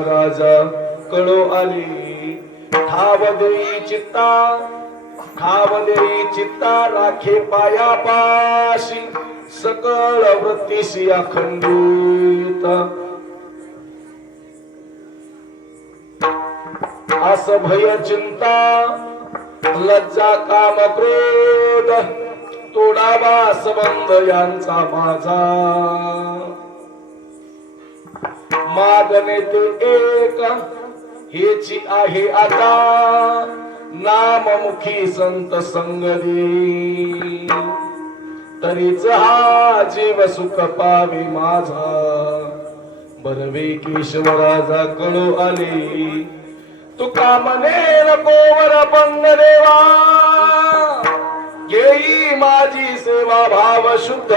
राजा कळो आली. ठाव देई चित्ता ठाव देई चित्ता राखे पाया पाशी सकळ वृत्तीशी अखंडित. अस भय चिंता लज्जा काम क्रोध तोडावा संबंध यांचा माझा. मागणे ते एक हेची आहे आता नाममुखी संत संगदी तरीच हा जीव सुख पावे माझा. बरवे केशवराजा कळो आले. तुका मने नकोवर पंग देवा घेई माझी सेवा भाव शुद्ध.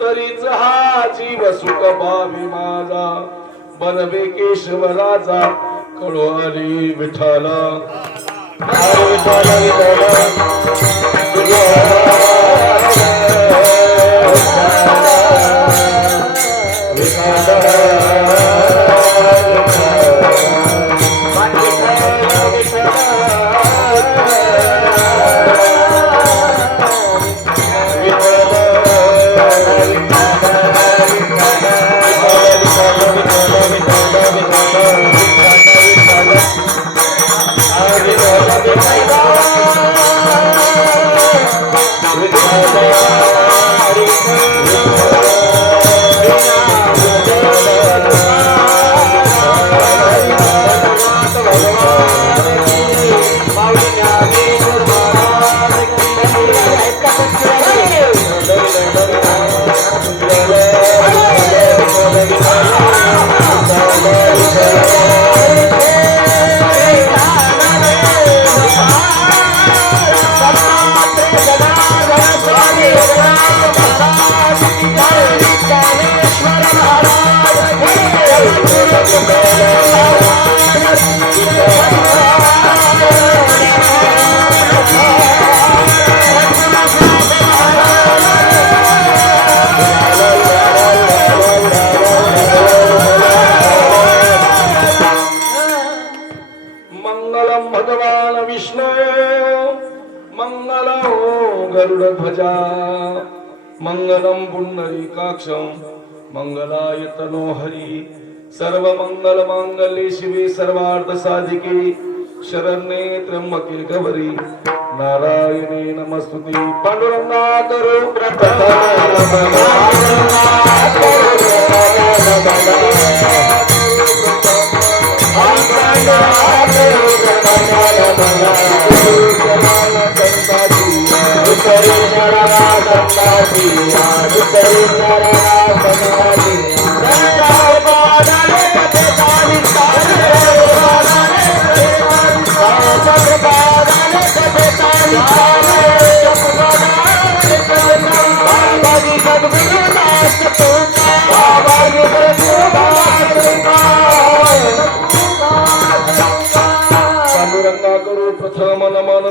तरीच हा जीव सुख पावी माझा. बनवे केशवराजा कळो आली विठाल हरे विठ्ठल, Thank. మంగళో గరుడ ధ్వజ మంగళం పుండరీకాక్షం మంగళాయ తనోహరి సర్వమంగళ మాంగళ్యే శివే సర్వార్థ సాధికే శరణే త్రమ్మకే నారాయణే నమస్తుతి పండురంగాకరు करे चरणा संताजी राज करे चरणा संताजी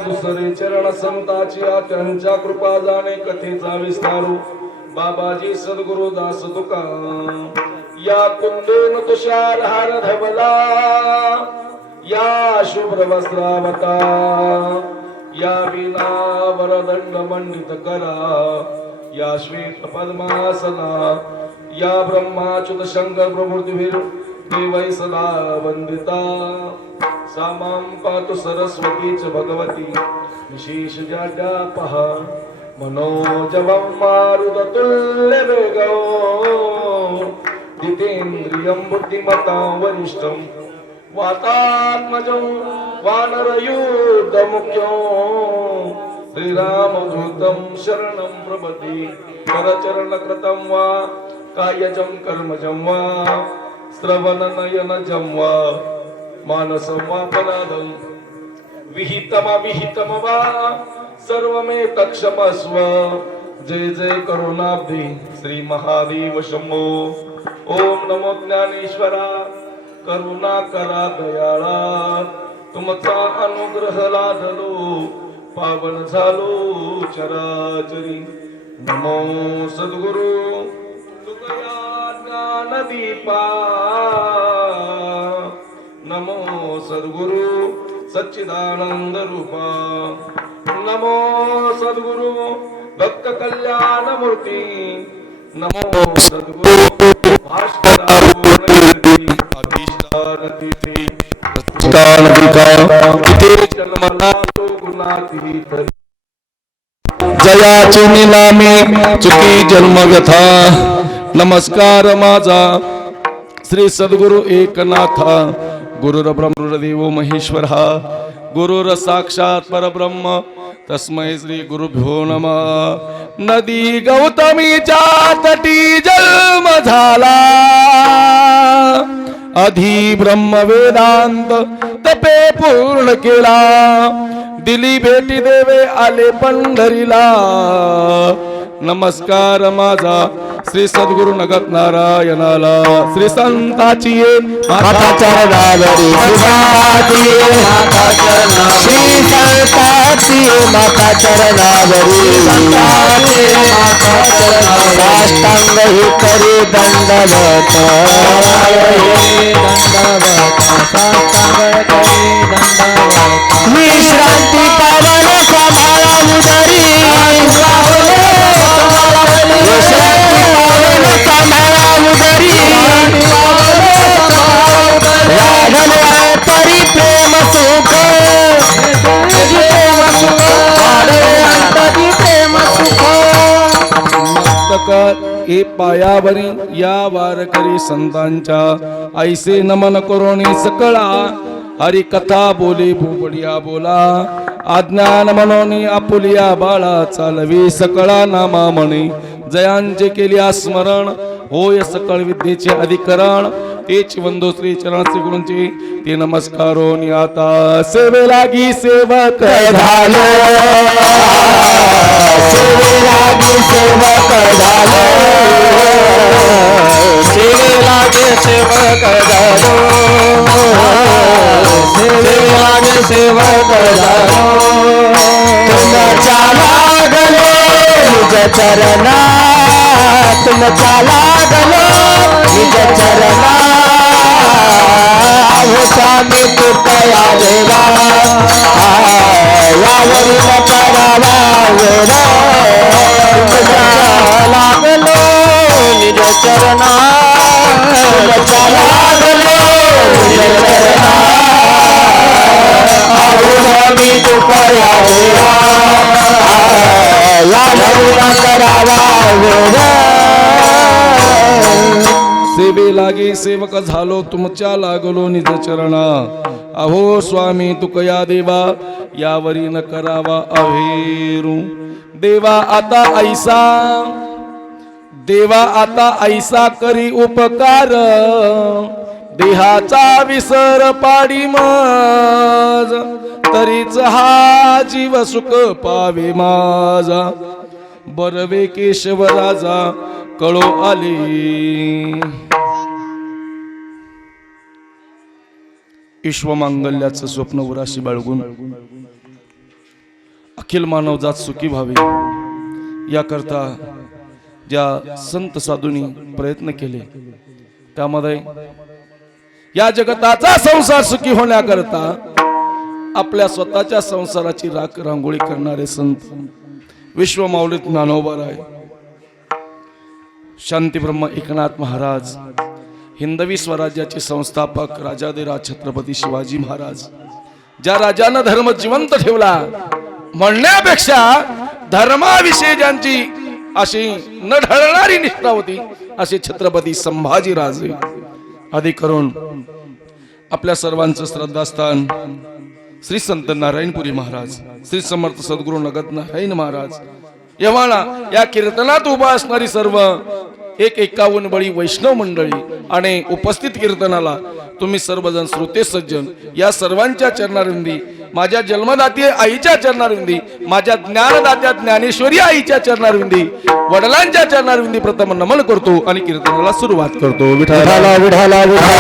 दुसरे चरण संताची त्यांच्या कृपा जाणे कथेचा विस्तारू. बाबाजी सद्गुरु दास तुका. या कुंदेन तुषार हार धवला. या शुभ्र वस्त्रावता. या विना वरदंड मंडित करा. या श्वेत पद्मासना. या ब्रह्माच्युत शंकर प्रभृतीभिर देवै सदा वंदिता सामां पातु सरस्वतीच भगवती विशेष जाड्या पहा मनोजवं मारुततुल्य वेगो जितेन्द्रियं बुद्धिमतां वरिष्ठं वातात्मजं वानरयुद्धमुख्यो श्रीरामदूतं शरणं प्रपदि करचरणकृतं वा कायजं कर्मजं वा श्रवणनयनजं वा मानसं वापराधं विहितमविहितं वा। सर्वमे तक्षमस्व जय जय करुणाब्धी श्री महादेव शंभो। ओम नमो ज्ञानेश्वरा। करुणा करा दयाळा। तुमचा अनुग्रह लादलो। पावन झालो चराचरी। नमो सद्गुरु। तुकया ज्ञानदीपा। सद्गुरु सच्चिदानंद रूपा। नमो सद्गुरु भक्त कल्याण मूर्ती। नमो सद्गुरु भास्करा पूर्णकीर्ती, अधीष्ठान चुकी जन्मगथा नमस्कार माझा। श्री सद्गुरु एकनाथा। गुरुर ब्रह्मदेव महेश्वर गुरुर साक्षात परब्रह्म. तस्मै श्री गुरुभ्यो नम. नदी गौतमीच्या तटी जन्म झाला. आधी ब्रह्म वेदांत तपे पूर्ण केला. दिली भेटी देवे आले पंढरीला. नमस्कार माझा श्री सद्गुरु नगत नारायणाला. श्री संताची माता चरणावरी साष्टांग ही करी दंडवत. विश्रांती पवन कमळा उदरी. ए पायावरी या वारकरी संतांच्या ऐसे नमन करोणी सकळा. हरी कथा बोले भूबडिया बोला. आज्ञान मनोनी आपुलिया बाळा चालवी सकळा नामा म्हणे जयांचे केल्या स्मरण होय सकळ विद्येचे अधिकरण. तेच वंदो श्री चरण श्री गुरूंचे. ते नमस्कारो नि आता सेवे लागी सेवक झालो. सेवेलागी सेवक झालो. सेवे लागे सेवक झालो. सेवे लागे सेवक झालो. निज चरणा तुमच्या लागलो. निज चरणा हो स्वामी कृपया देवा. यावरी करावा वेडा लागलो. निज चरणा लागलो सेवक झालो तुमच्या लागलो निज चरणा. अहो स्वामी तुकया देवा यावरी न करावा अहेरू. देवा आता ऐसा देवा आता ऐसा करी उपकार. देहाचा विसर पाडी माज तरीच हा जीव सुख पावे माझा. बरवे केशव राजा कळो आले. विश्वमांगल्याचं स्वप्न उराशी बाळगून अखिल मानवजात सुखी व्हावी. याकरता ज्या संत साधूंनी प्रयत्न केले त्यामध्ये या जगताचा संसार सुखी होण्याकरता आपल्या स्वतःच्या संसाराची राख रांगोळी करणारे संत विश्वमाऊलीत राय आहे शांतीब्रह्म एकनाथ महाराज हिंदवी स्वराज्याचे संस्थापक राजाधिराज छत्रपती शिवाजी महाराज ज्या राजानं धर्म जिवंत ठेवला म्हणण्यापेक्षा धर्माविषयी ज्यांची अशी न ढळणारी निष्ठा होती असे छत्रपती संभाजीराजे. आदी करून आपल्या सर्वांचं श्रद्धास्थान श्री संत नारायणपुरी महाराज श्री समर्थ सद्गुरु नगत नारायण महाराज. एव्हाना या कीर्तनात उभा असणारी सर्व एक एकावन्न बळी वैष्णव मंडळी आणि उपस्थित कीर्तनाला तुम्ही सर्वजण श्रोते सज्जन या सर्वांच्या चरणारिंदी माझ्या जन्मदाती आईच्या चरणारिंदी माझ्या ज्ञानदात्या ज्ञानेश्वरी आईच्या चरणारिंदी वडिलांच्या चरणारिंदी प्रथम नमन करतो आणि कीर्तनाला सुरुवात करतो. विठाला विठाला विठाला